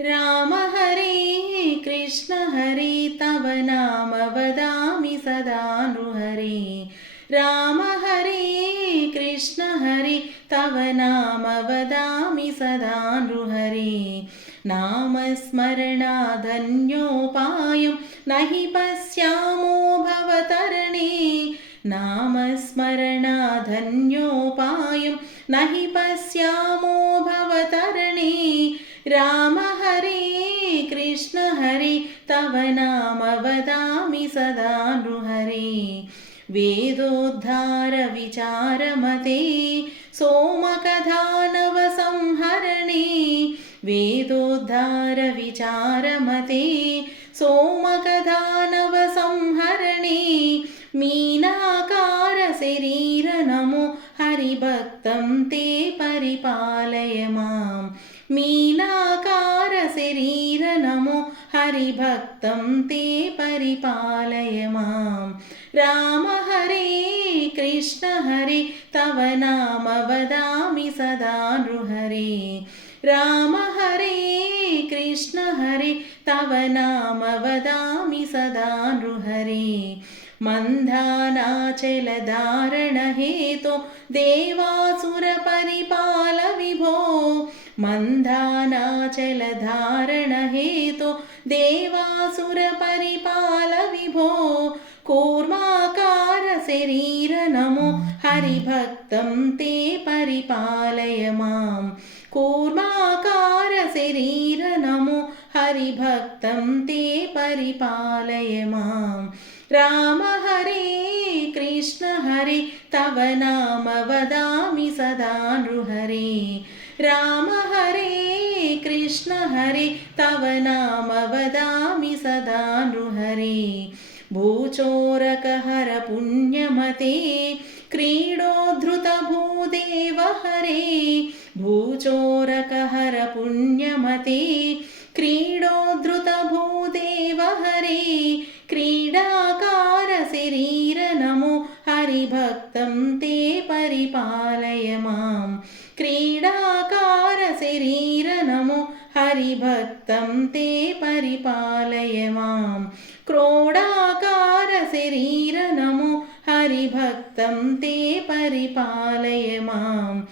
राम हरे कृष्ण हरे तव नाम वदामि सदा नृहरे। राम हरे कृष्ण हरे तव नाम वदामि सदा नृहरे। नामस्मरणादन्योपायं नहि पश्यामो भवतरणे। नामस्मरणादन्योपायं नहि पश्यामो भवतरणे। राम हरे कृष्ण हरे तव नाम वदामि सदा नृहरे। वेदोद्धार विचारमते सोमकथानव संहरणे। वेदोद्धार विचारमते सोमकथानव संहरणे। मीनाकार शरीर नमो हरिभक्तं ते परिपालय माम्। मीनाकार शरीर नमो हरिभक्तं ते परिपालय माम्। राम हरे कृष्ण हरे तव नाम वदामि सदा नृहरे। राम हरे कृष्ण हरे तव नाम वदामि सदा नृहरे। मन्दानाचलधारण हेतो देवासुर परिपाल विभो। मन्दानाचलधारण हेतो देवासुर परिपाल विभो। कूर्माकार शरीर नमो हरिभक्तं ते परिपालय माम्। कूर्माकार शरीर नमो हरिभक्तं ते परिपालय माम्। राम हरे कृष्ण हरे तव नाम वदामि सदा नृहरे। राम हरे कृष्ण हरे तव नाम वदामि सदा नृहरे। भूचोरकहर पुण्यमते क्रीडोद्धृत भूदेव हरे। भूचोरकहर पुण्यमते क्रीडोद्धृत भूदेव हरे। क्रीडाकार शरीर नमो हरिभक्तं ते परिपालय माम्। क्रीडाकार शरीर नमो हरिभक्तं ते परिपालय माम्। क्रोडाकार शरीर नमो हरिभक्तं ते परिपालय माम्।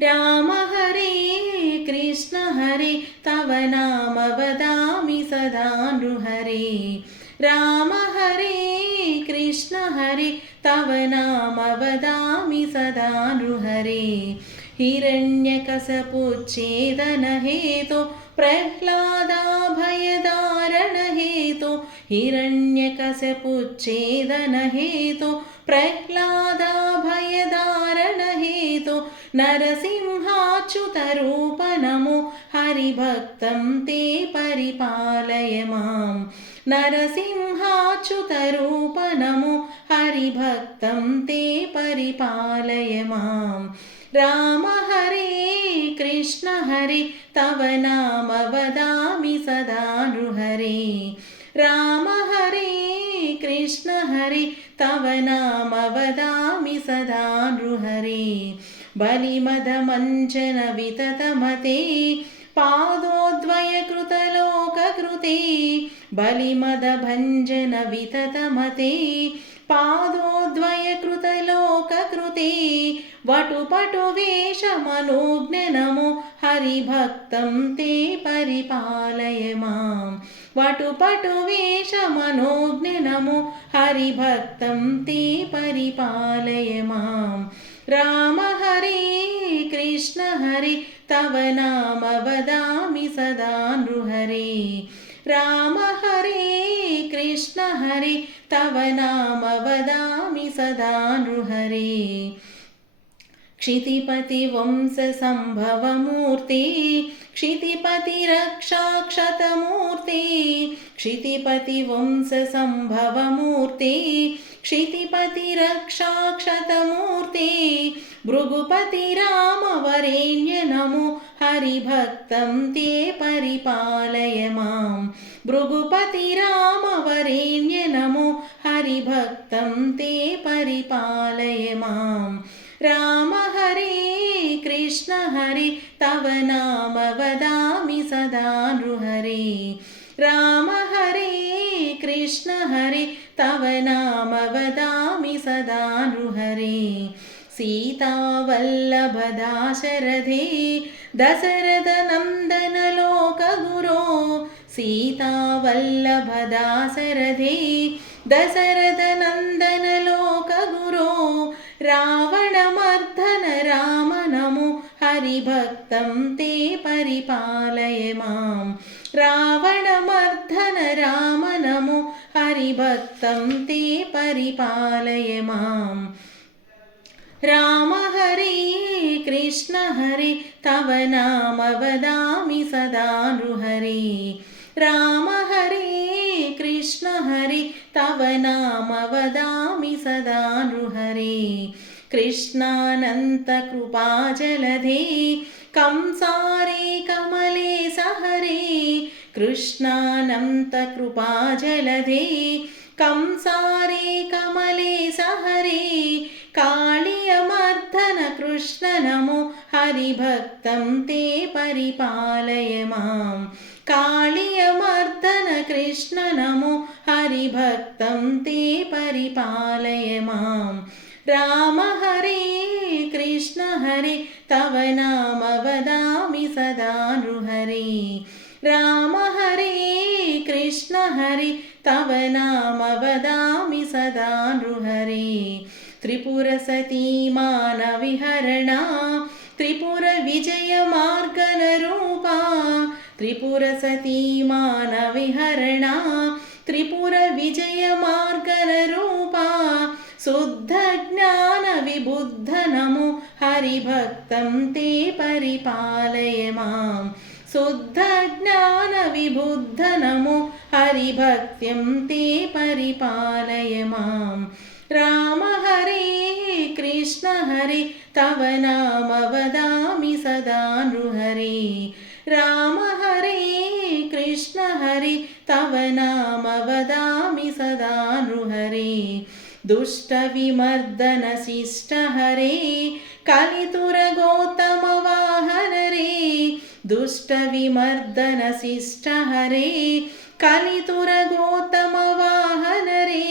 राम हरे कृष्ण हरे तव नाम वदामि सदा नृहरे। राम हरे कृष्ण हरे तव नाम वदामि सदा नृहरे। हिरण्यकशपुच्छेदन हेतो प्रह्लादाभयदारण हेतो। हिरण्यकशपुच्छेदन हेतो प्रह्लादाभयदारण हेतो। नरसिंहाच्युतरूप नमो हरिभक्तं ते परिपालय माम्। नरसिंहाच्युतरूप नमो हरिभक्तं ते परिपालय माम्। राम हरे कृष्ण हरे तव नाम वदामि सदा नृहरे। राम हरे कृष्ण हरे तव नाम वदामि सदा नृहरे। बलिमदमञ्जन विततमते पादोद्वयकृतलोककृते। बलिमदभञ्जन विततमते पादोद्वयकृतलोककृते। वटुपटुवेषमनोज्ञ नमो हरिभक्तं ते परिपालय माम्। वटुपटुवेषमनोज्ञ नमो हरिभक्तं ते परिपालय माम्। राम हरे कृष्ण हरे तव नाम वदामि सदा नृहरे। राम हरे कृष्ण हरे तव नाम वदामि सदा नृहरे। क्षितिपतिवंशसम्भवमूर्ते क्षितिपतिरक्षाक्षतमूर्ते। क्षितिपतिवंशसम्भवमूर्ते क्षितिपतिरक्षाक्षतमूर्ते। भृगुपति रामवरेण्य नमो हरिभक्तं ते परिपालय माम्। भृगुपति रामवरेण्य नमो हरिभक्तं ते परिपालय माम्। राम हरे कृष्ण हरे तव नाम वदामि सदा नृहरे राम हरे कृष्ण हरे तव नाम वदामि सदा नृहरे सीतावल्लभ दाशरथे दशरथ नन्दन लोकगुरो सीतावल्लभ दाशरथे दशरथ नन्दन लोकगुरो रावणमर्दन राम नमो हरिभक्तं ते परिपालय मां रावणमर्दन राम नमो हरिभक्तं ते परिपालय मां राम हरे कृष्ण हरे तव नाम वदामि सदा नृहरे राम हरे कृष्ण हरे तव नाम वदामि सदा नृहरे कृष्णानन्त कृपाजलधे कंसारे कमले सहरे कृष्णानन्त कृपाजलधे कंसारे कमले सहरे कालियमर्दन कृष्ण नमो हरिभक्तं ते परिपालय मां कालियमर्दन कृष्ण नमो हरिभक्तं ते परिपालय मां राम हरे कृष्ण हरे तव नाम वदामि सदा नृहरे राम हरे कृष्ण हरे तव नाम वदामि सदा नृहरे त्रिपुरसती मानविहरणा त्रिपुरविजयमार्गनरूपा त्रिपुरसती मानविहरणा त्रिपुरविजयमार्गनरूपा शुद्धज्ञानविबुद्ध नमो हरिभक्तं ते परिपालय मां शुद्धज्ञानविबुद्ध नमो हरिभक्त्यं ते परिपालय मां राम हरे कृष्ण हरे तव नाम वदामि सदा नृहरे राम हरे कृष्ण हरे तव नाम वदामि सदा नृहरे दुष्टविमर्दन शिष्ट हरे कलितुरगौतम वाहन रे दुष्टविमर्दन शिष्ट हरे कलितुरगौतम वाहन रे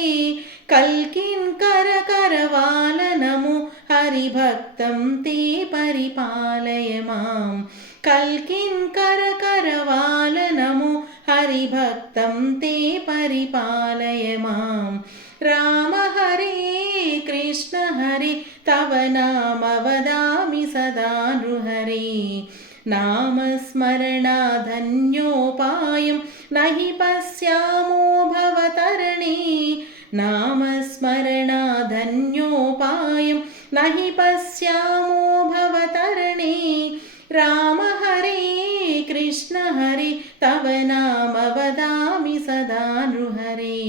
कल्किन्कर करवाल नमो हरिभक्तं ते परिपालय मां कल्किन्कर करवाल नमो हरिभक्तं ते परिपालय मां राम हरे कृष्ण हरे तव नाम वदामि सदा नृहरे नामस्मरणाधन्योपायं न हि पश्यामो भवतरणे नामस्मरणाधन्योपायं न हि पश्यामो भवतरणे राम हरे कृष्ण हरे तव नाम वदामि सदा नृहरे